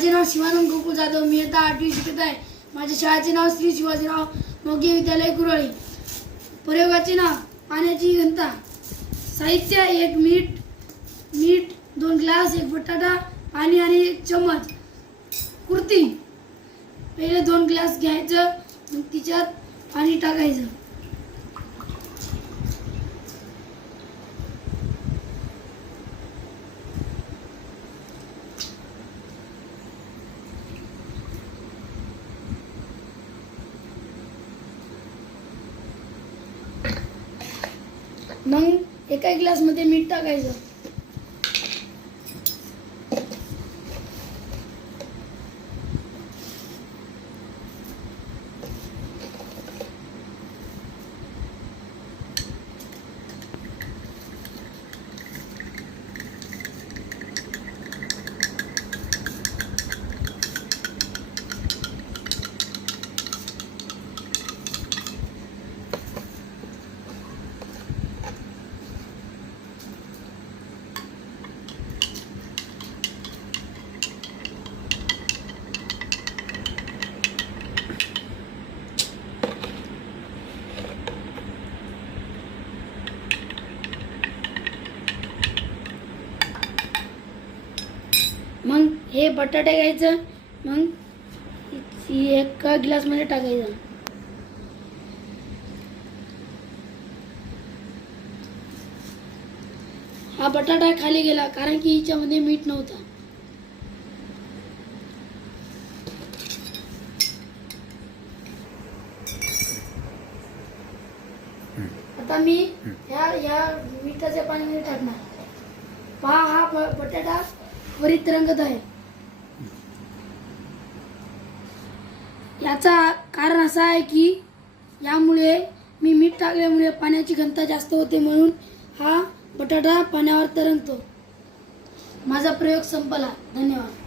माझे नाव शिवानंद गोकुळ जाधव. मी आता 8वी शिकत आहे. माझ्या शाळेचे नाव श्री शिवाजीराव मोघे विद्यालय कुरळी. प्रयोगाचे नाव पाण्याची घनता. साहित्य 1 मीठ 2 ग्लास 1 बटाटा पाणी आणि 1 चमच. कृती पहिले 2 ग्लास घ्यायचं, मग तिच्यात पाणी टाकायचं. मग एका ग्लासमध्ये मीठ टाकायचं. मग हे बटाटे घ्यायचं, मग एका ग्लासमध्ये टाकायचं. हा बटाटा खाली गेला कारण की हिच्यामध्ये मीठ नव्हतं. आता मी या मिठाच्या पाण्यामध्ये टाकणार. पहा, हा बटाटा त्वरित रंगत आहे. याचा कारण असा आहे की यामुळे मी मीठ टाकल्यामुळे पाण्याची घनता जास्त होते, म्हणून हा बटाटा पाण्यावर तरंगतो. माझा प्रयोग संपला. धन्यवाद.